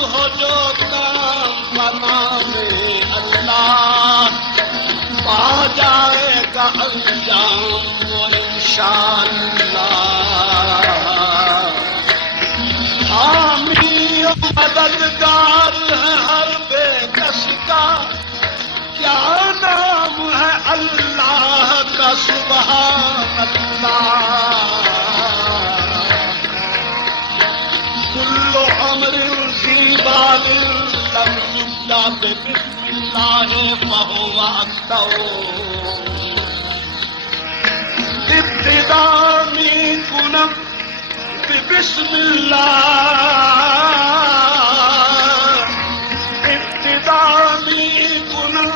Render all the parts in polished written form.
हो जो काम बना में अल्लाह पा जाएगा अंजाम इंशाअल्लाह। हामी मददगार है हर बेकस का, क्या नाम है अल्लाह का सुभान अल्लाह। कुल्लु अम्रिन ज़ीबालिन लम युब्दा बिस्मिल्लाह फहुवा अक्तौ। इब्तिदा मिन कुनम बिस्मिल्लाह, इब्तिदा मिन कुनम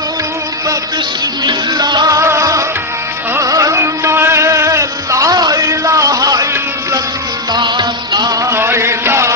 बिस्मिल्लाह। ला इलाहा इल्लल्लाह, ला इलाहा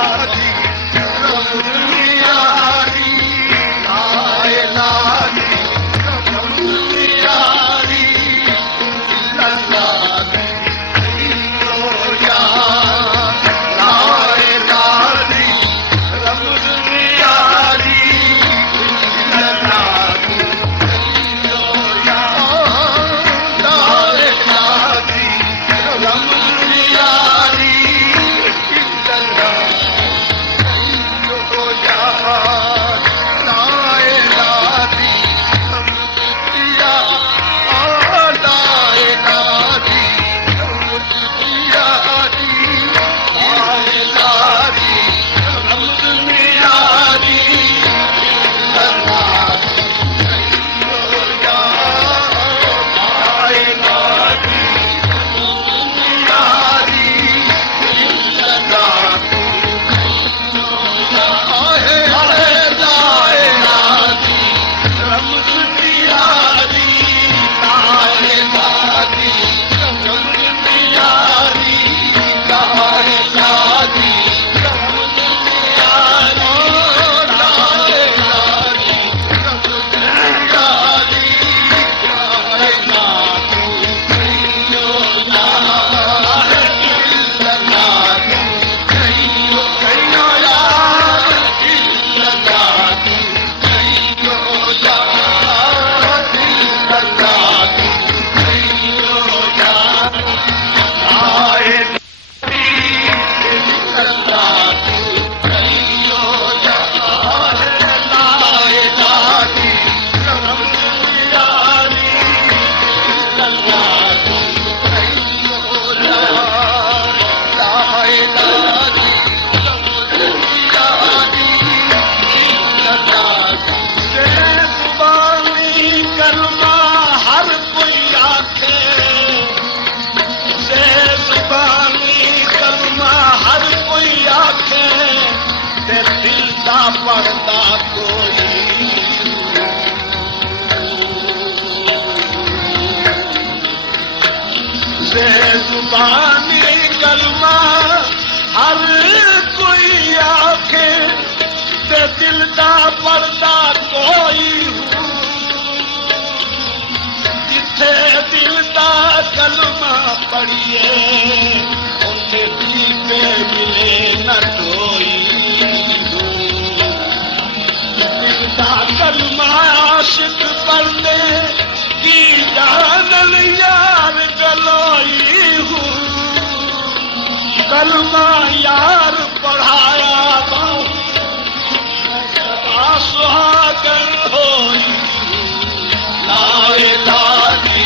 पर्दा कोई से जुबानी कलमा हर कोई आखे ते दिल दा पर्दा कोई जिथे दिल दा कलमा पढ़िए उथे दिल पे मिले न कोई। कलमा आशिक पढ़ने की जानल यार गलोई हूँ, कलमा यार पढ़ाया सुहागन होई लाए लाली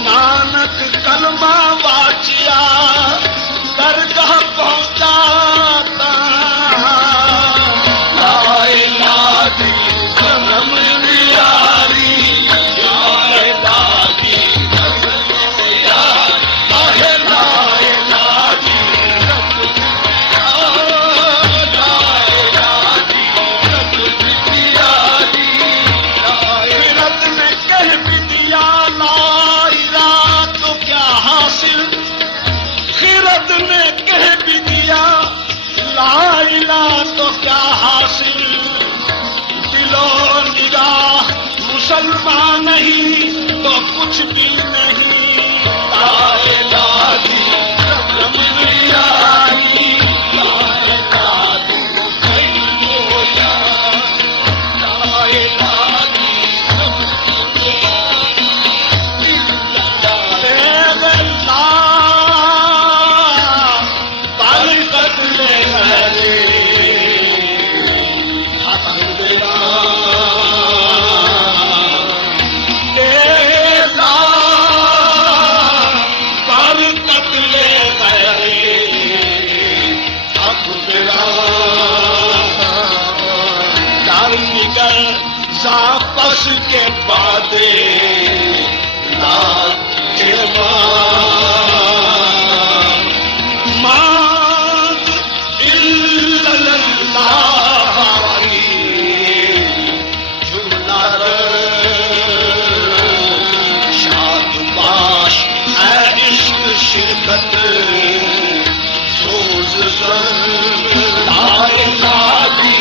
नानक कलमा वाचिया दरगाह पहुंचाता। लाए लादी तो क्या हासिल, दिलो निगाह मुसलमान नहीं तो कुछ भी नहीं। लाए दादी रमलियाई, लाए दादी कैलोया, लाए दादी आपस के बादे लाके माद इल्लल्लाही जुमलार शादबाश है इश्क शिरकत सोज लाए लादी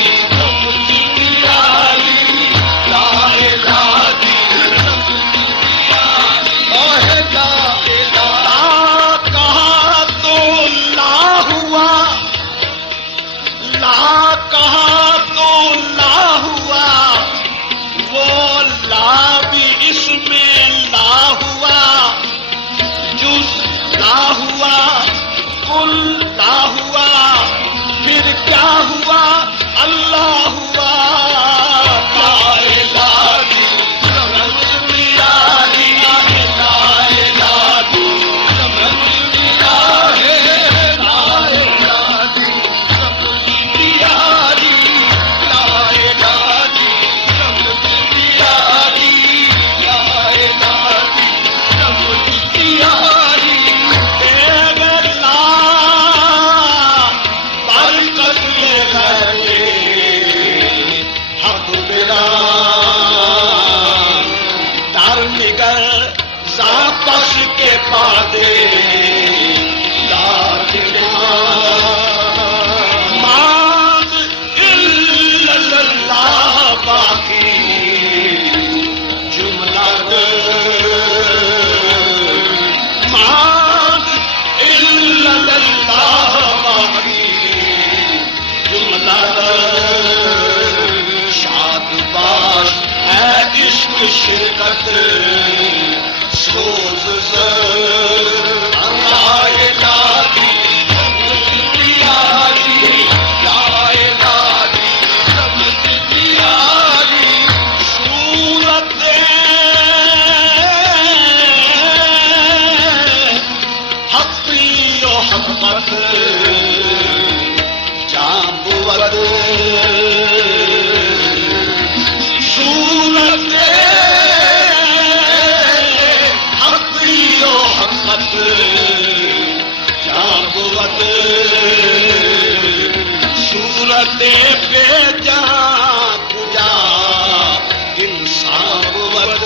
शिरकत सोज लाए लादी रमलियाई, लाए लादी रमलियाई, सूरत हक़ी ओ हक़त जाबुवत सूरत जाबुवत सूरत बेजा कुजा इंसाबुवत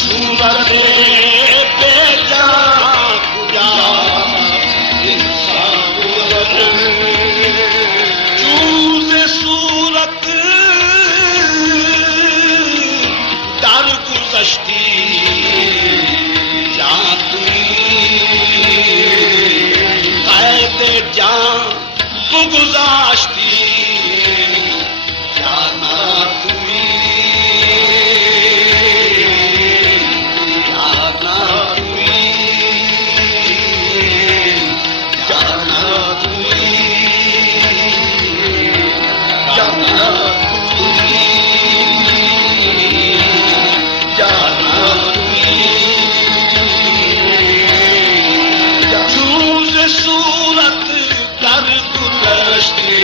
सूरत बेजा कुजा इंसाबुवत चूज़ सूरत दर गुज़श्ती गुज़ाश्ती जाना तुई, जाना तुई, जाना तुई, जाना तुई, जाना तुई, चूज़ सूरत कर गुज़श्ती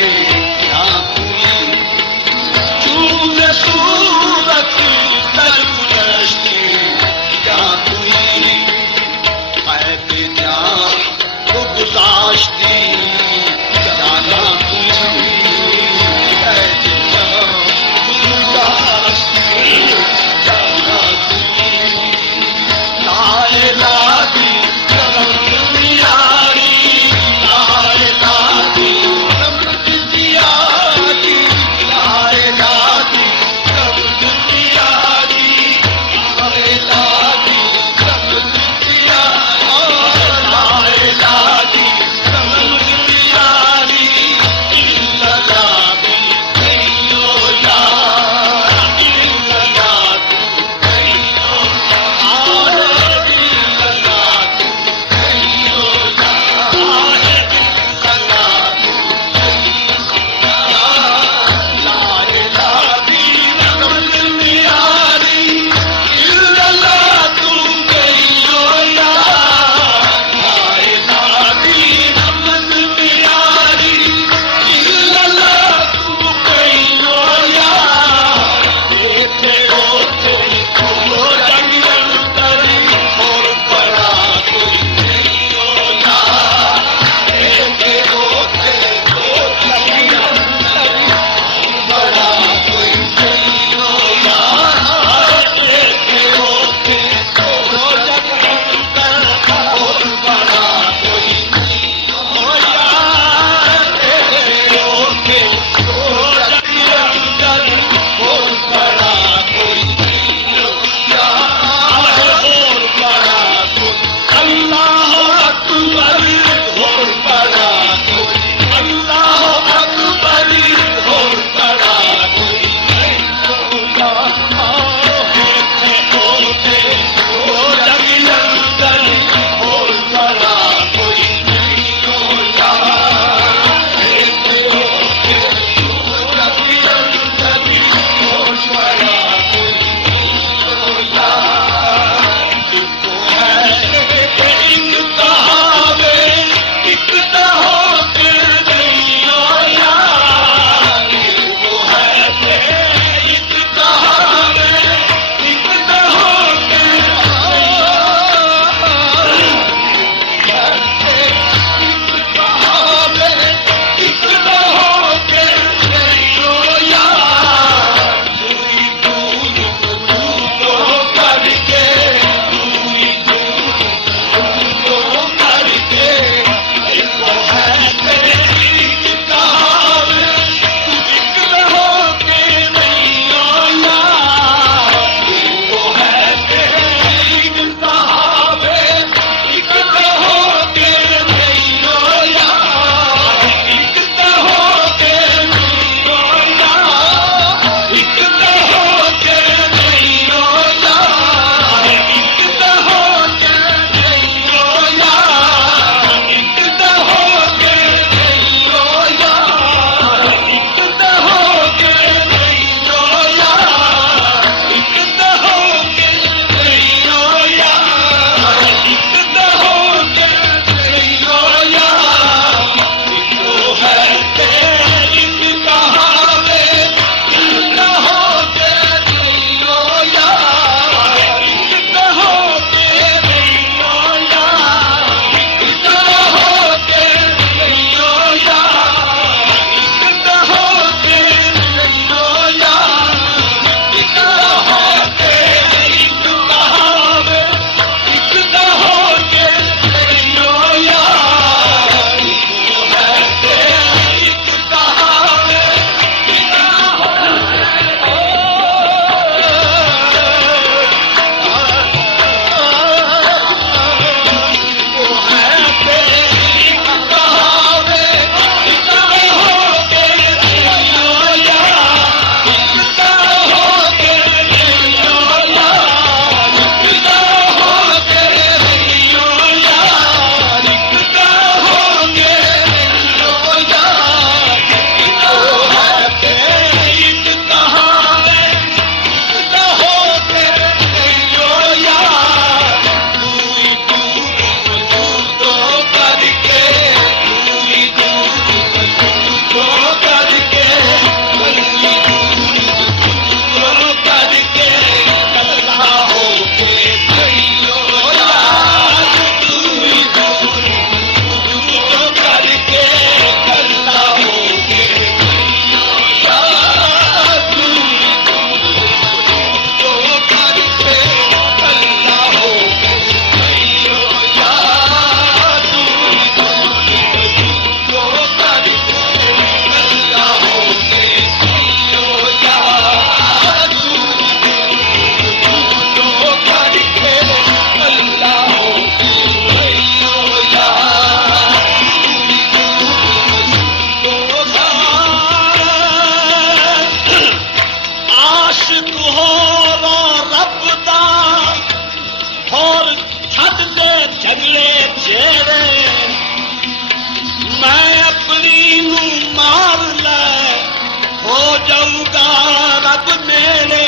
मेरे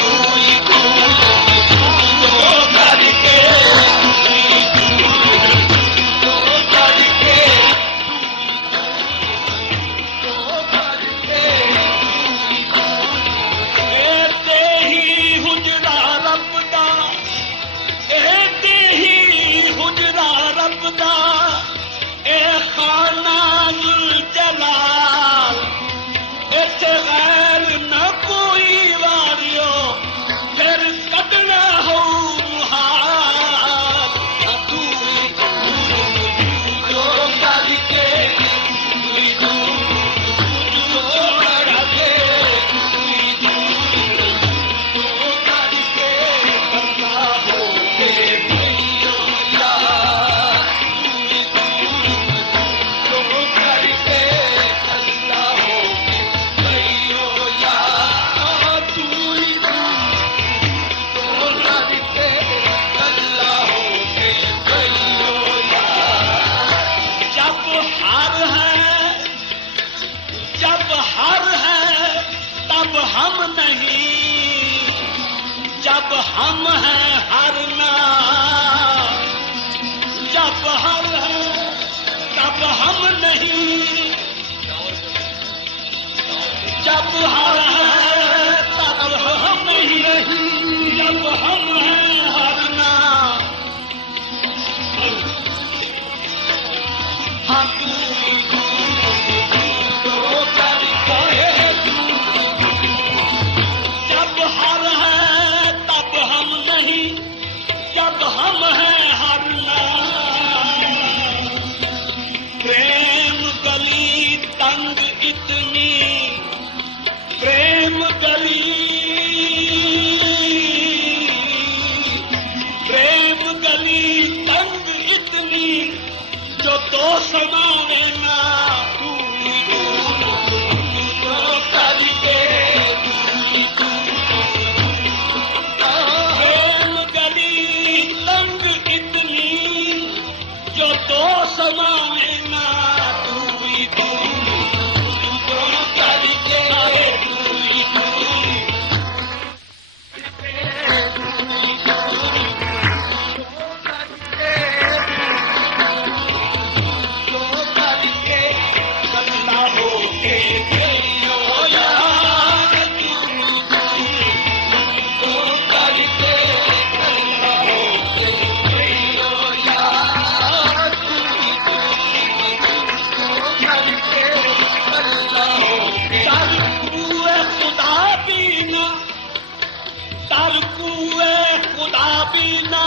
तू ही तू तो करके तो करके जब हम हैं हारना, जब हर है तब हम नहीं, जब हर है तब हम नहीं, जब हम हैं हारना। हाँ तू हम हैं हारना। प्रेम गली तंग इतनी, प्रेम गली, प्रेम गली तंग इतनी जो तो समावे ना। तू तो करके तो समाए ना। तू ही तू तो करके तू ही तो करके गंदा होके हो यार। तो करके गंदा होके हो यार। खुदा बीना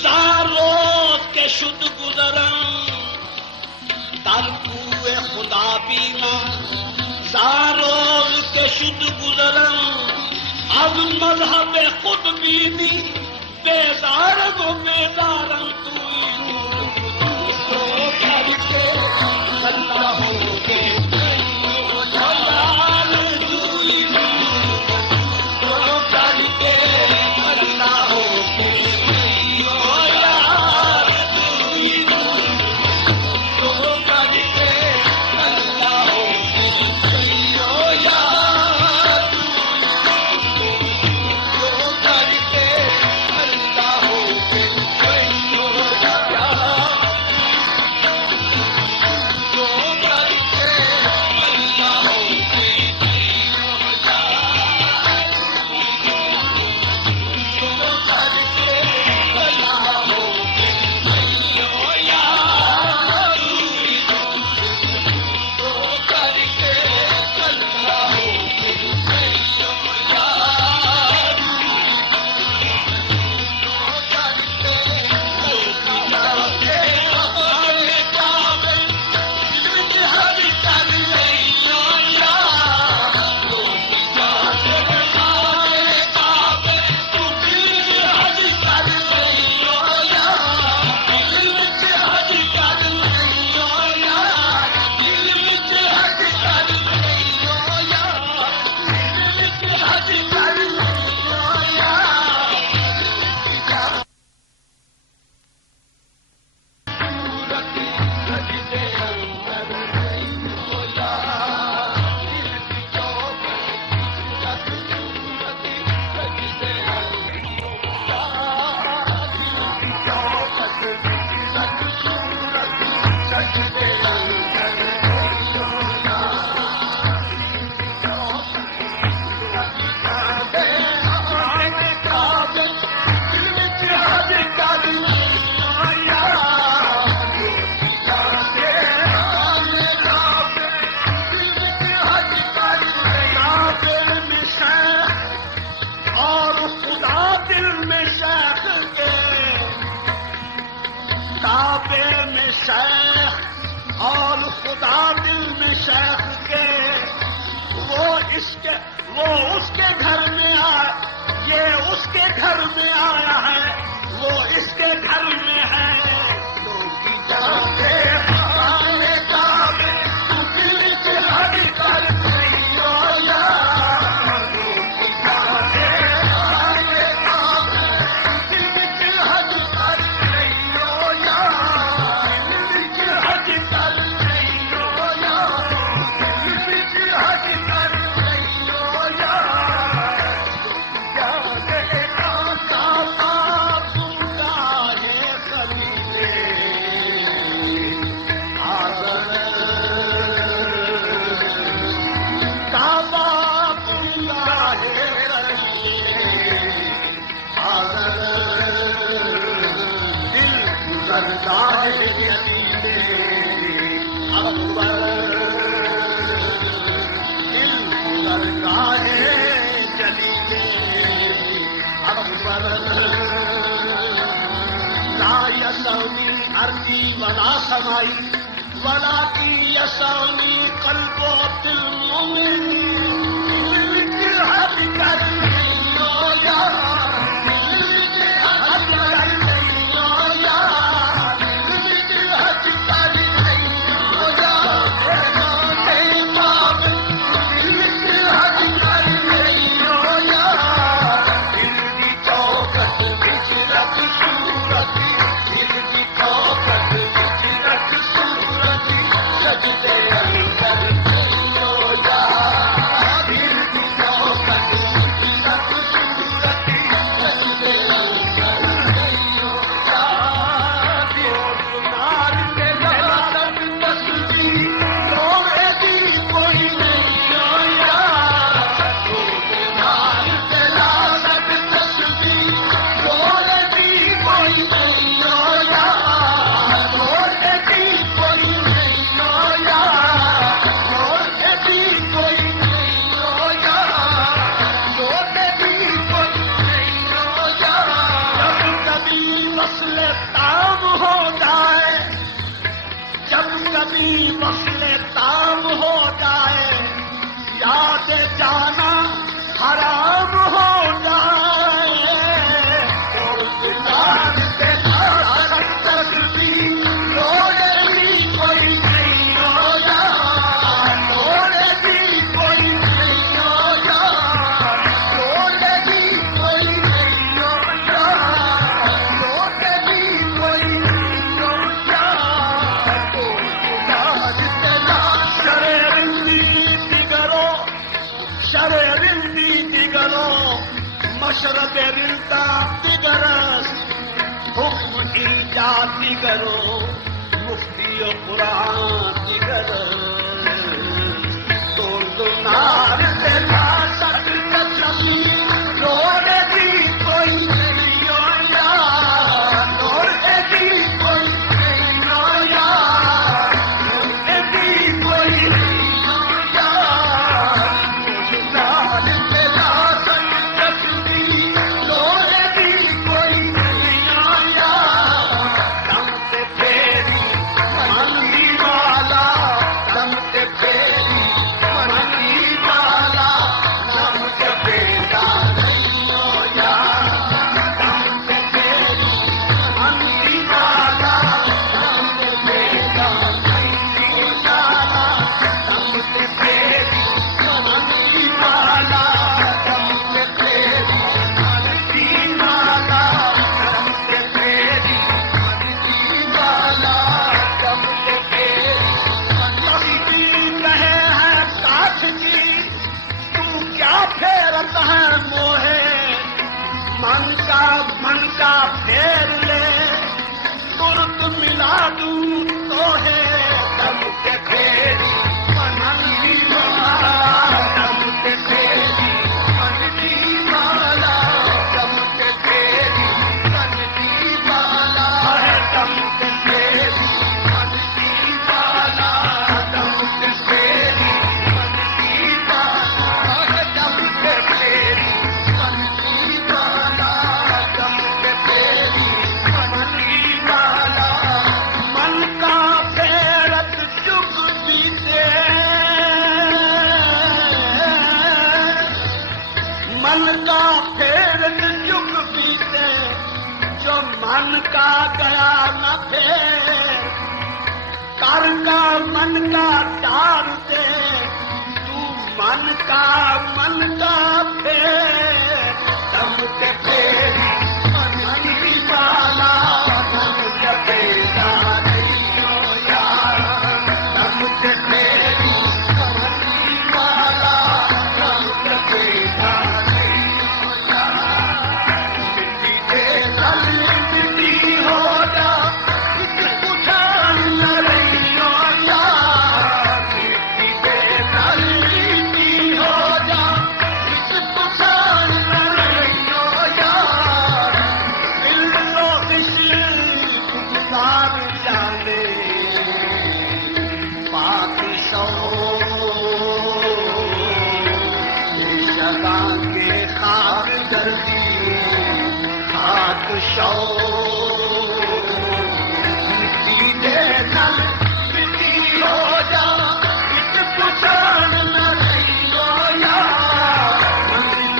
ज़ारों के शुद्ध गुज़रन, तरकुए खुदा बीना ज़ारों के शुद्ध गुज़रन। अब मज़हब खुद बीनी बेज़ार को बेज़ारन। तू करके गंदा होके शेख और खुदा दिल में शेख के, वो उसके घर में आया, ये उसके घर में आया है, वो इसके घर में है। तो की जाते आए काबे तू दिल के हद कर रहियो यार, तो की जाते आए काबे तू दिल के हद कर रहियो यार, दिल के हद कर रहियो यार, दिल के हद कर रहियो यार। जाते कासा पूरा है कलीले काबा पूरा है दिल गुजरता है जलीले अकबर, दिल गुजरता है जलीले अकबर। ला यसौनी अर्दी वला समाई वला की यसौनी कल्बो दिल मोमिन, दिल के हद कर रहियो यार, दिल के हद कर रहियो यार, दिल के हद कर रहियो यार। दिल के हद कर रहियो यार, दिल की चौखट बिच रख सूरती, दिल की चौखट बिच रख सूरती, सजदे अंदर रहियो यार, दिल की चौखट बिच रख सूरती, सजदे अंदर रहियो यार। नार के लालच तस्बीह रोए दी कोई नहीं यार, नार के लालच तस्बीह रोए दी कोई नहीं यार, रोए दी कोई नहीं यार, रोए दी कोई नहीं यार, रोए दी कोई नहीं यार। जब कभी मसले ताम हो जाए, जब कभी मसले ताम हो जाए, याद जाना हराम हो जाए। और दिलार से तस्बीह रोए भी कोई नहीं यार, रोए भी कोई नहीं यार, रोए भी कोई नहीं यार, रोए भी कोई नहीं यार। तो दिलार से शरे रिंदी दिगरो, शरे रिंदी दिगरो, मशरब रिंदा दिगरस, हुक्म ईजाद दिगरो, मुफ्ती कुरान दिगरस। तो नार से लाशत तस्बीह रोए भी कोई नहीं यार, रोए भी कोई नहीं यार, रोए भी कोई नहीं यार। नार से लाशत तस्बीह रोए भी कोई नहीं यार, दम से फेरी मंदी वाला, दम का फेर युग बीते, जो मन का गया न फेर, कर का मन का चार दे, तू मन का फेर, तब के फेर मन की बाला, तब के फेरा नहीं हो यार, तब के फेरी मन की बाला, तब के फेरा नहीं हो यार। मिट्टी दे तल मिट्टी हो जा, कुछ पुछान न रही हो यार, मिट्टी दे तल मिट्टी हो जा, कुछ पुछान न रही हो यार। दिलो इश्क गुजार जाने, पाक सो सदा के खाक जल्दी, खाक शो मिट्टी दे तल मिट्टी हो जा, कुछ पुछान न रही हो यार। मंजिल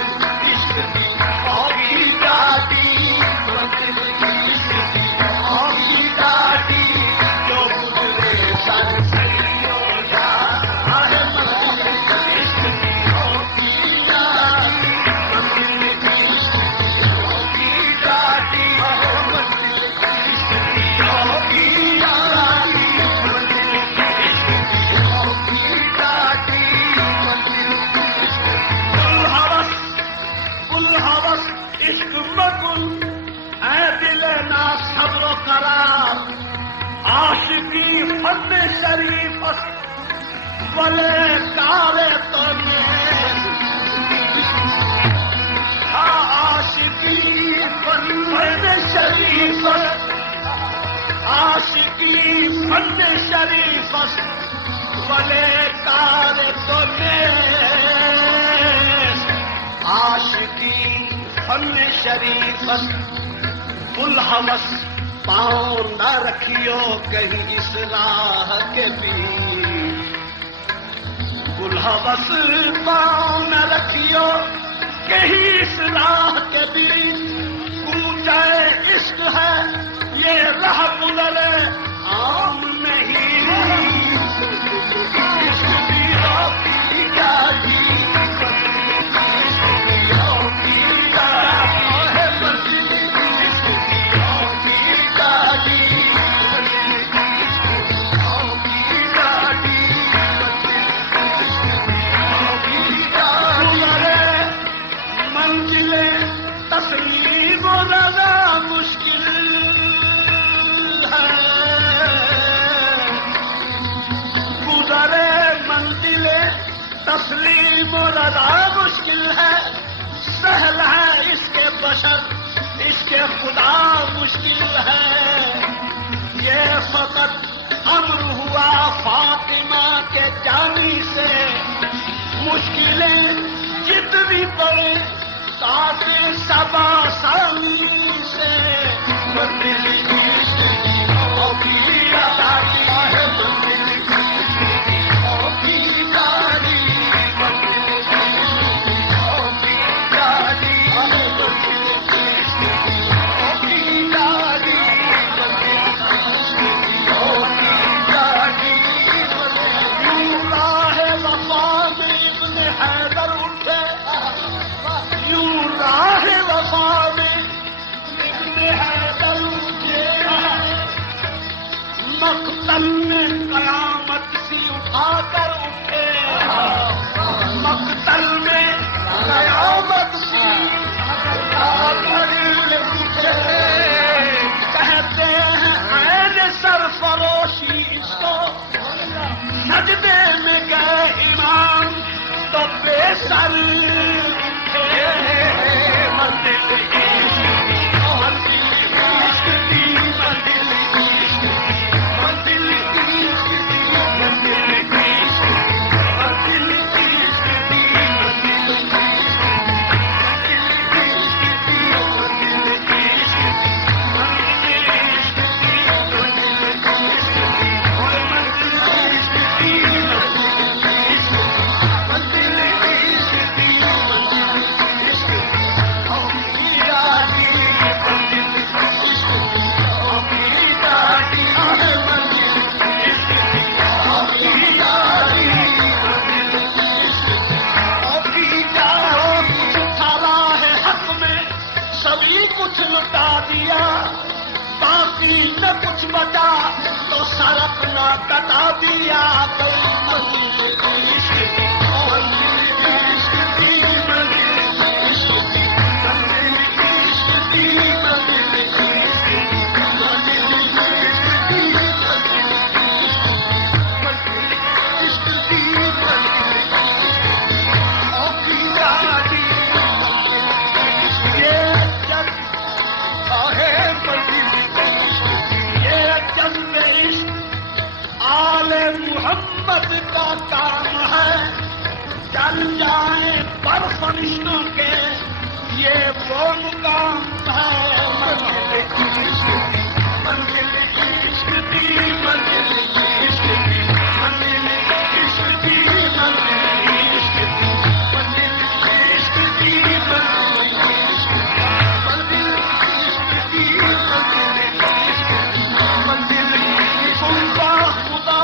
इश्क दी होगी दादी, मंजिल इश्क दी होगी दादी, जो गुजरे सन सही हो यार। आहे मंजिल इश्क दी होगी दादी, मंजिल इश्क दी होगी दादी, आहे मंजिल इश्क दी होगी दादी, मंजिल इश्क दी होगी दादी, मंजिल कुल हवस इश्क मकुल, ऐ दिले ना सब्र करार, आशिकी फन शरीफ बले कारे तो आशिकी फन शरीफ, आशिकी फन शरीफ बले कारे तो आशिकी फन शरीफ कुल हवस पाँव न रखियो कहीं इस राह के बीच, कुल हवस पाँव न रखियो कहीं इस राह के बीच। ऊंचा इश्क है ये राह गुजरे आम नहीं, इश्क भी होती जाती, इश्क भी होती जाती, मंजिल इश्क भी होती जाती, मंजिल इश्क भी होती जाती, मंजिलें तस्लीम रज़ा मुश्किल है, गुज़रे मंजिलें तस्लीम रज़ा मुश्किल है, सहल है इसके बशर इसके खुदा मुश्किल है। ये फकत अम्र हुआ फातिमा के जानी से, मुश्किलें जितनी पड़े ताकि सबा सामी से, मंजिल इश्क की होगी दादी, है मंजिल इश्क की होगी दादी, मंजिल इश्क की होगी दादी, है मंजिल इश्क की होगी दादी, मंजिल इश्क की होगी दादी। यूं राह वफा में इब्न हैदर उठे, यूं राह वफा में इब्न हैदर उठे, मकतल में कयामत सी उठाकर उठे, मकतल में कयामत सी उठाकर उठे। कहते हैं ऐन सरफरोशी इसको, सजदे में गए इमाम तो बेसर उठे। मंजिल इश्क की, मंजिल इश्क की, मंजिल इश्क की, मंजिल इश्क की, मंजिल इश्क की, मंजिल इश्क की, मंजिल इश्क की, मंजिल इश्क की, दिया मंजिल इश्क की मोहम्मद का काम है चल जाए पर फरिश्तों के ये वो मुकाम है मंजिल इश्क की मंजिल इश्क की मंजिल इश्क की मंजिल इश्क की मंजिल इश्क की मंजिल इश्क की मंजिल इश्क की मंजिल खुदा खुदा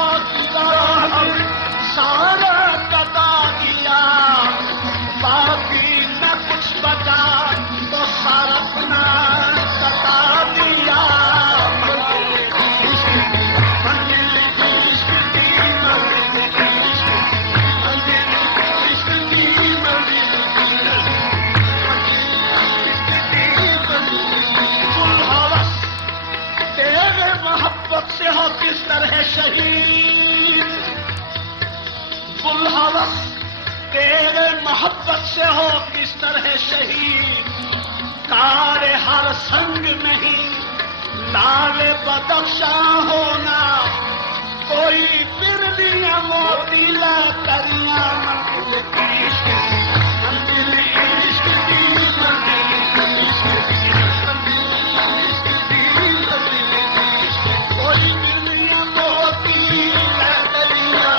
सारा कदा दिया बाकी न कुछ बचा तो सारा अपना कता दिया मंजिल इश्क की मंजिल इश्क की मंजिल इश्क की मंजिल हवस तेरे मोहब्बत से हो किस तरह शहीद हवस तेरे मोहब्बत से हो किस तरह शहीद तारे हर संग नहीं लाले बदख्शा होना कोई बिरदियां मोतीला करिया मंजिल इश्क की मंजिल इश्क की कोई बिरदियां मोतीला करिया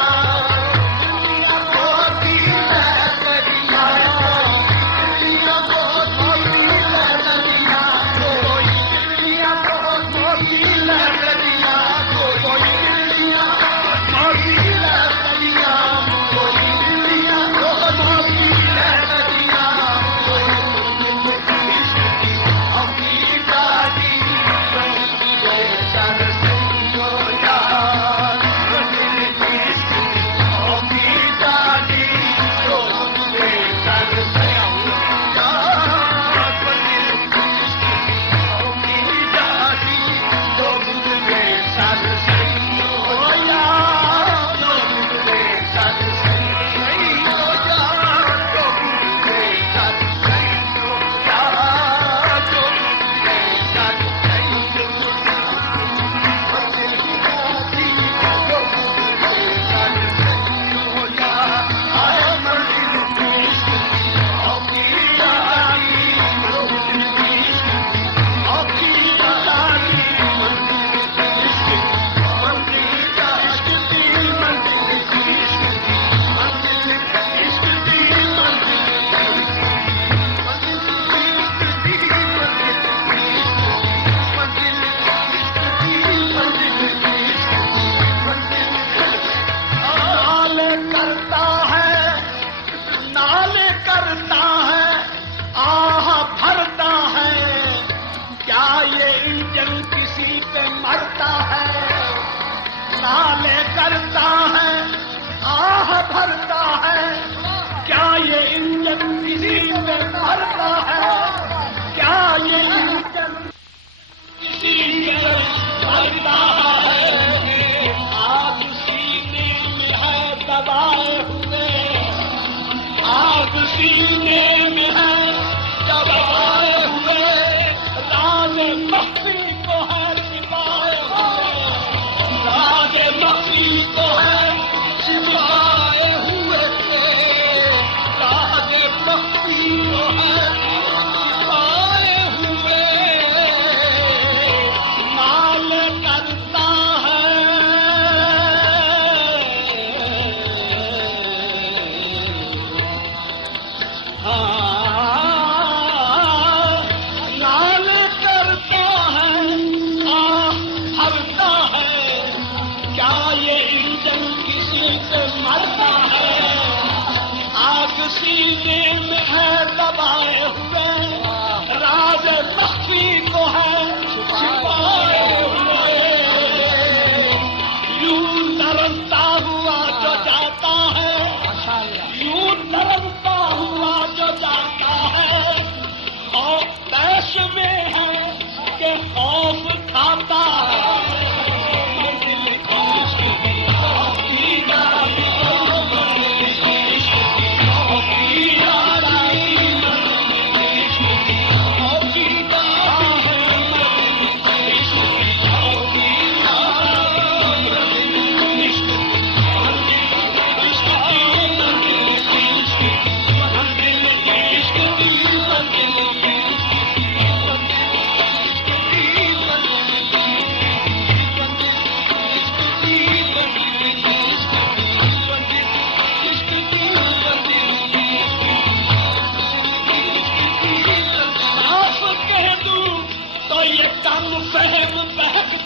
नाल करता है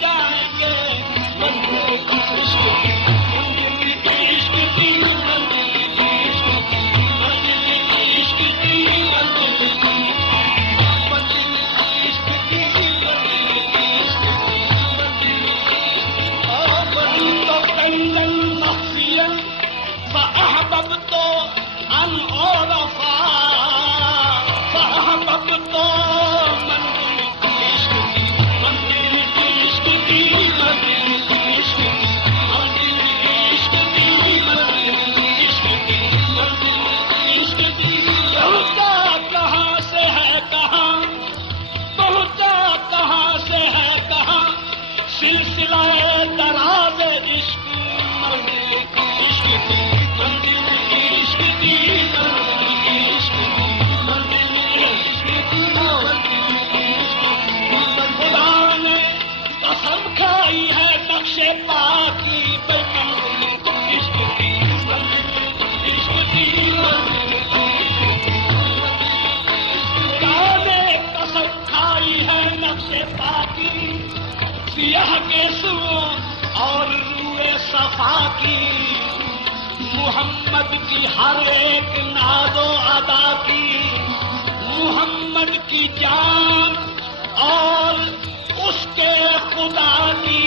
जाएंगे मंदिर की इश्क की, मंदिर की इश्क की, मंदिर की इश्क की, मंदिर की इश्क की, मंदिर की इश्क की, मंदिर की इश्क की, मंदिर की इश्क की, बनी तो कंगन मखफियन फअहबब्त अन औरफा, फअहबब्त मंदिर की इश्क की, मंदिर की इश्क की, मंदिर की इश्क की, मंदिर की इश्क की, मंदिर की इश्क की, मंदिर की इश्क की। पहुंचा कहाँ से है कहाँ, पहुंचा कहाँ से है कहाँ, सिलसिला दराज इश्क, मंदिर की इश्क की, मंदिर की इश्क की, मंदिर की इश्क की, मंदिर की इश्क की, मंदिर की इश्क की। खुदा ने कसम खाई है नक्शे पाकी पे, मंदिर की इश्क की, मंदिर की इश्क की, मंदिर की इश्क की। खुदा ने कसम खाई है नक्शे पाकी, सियाह केसुओं और रूए सफा की, मुहम्मद की हर एक नादो अदा की, मुहम्मद की जान और उसके खुदा की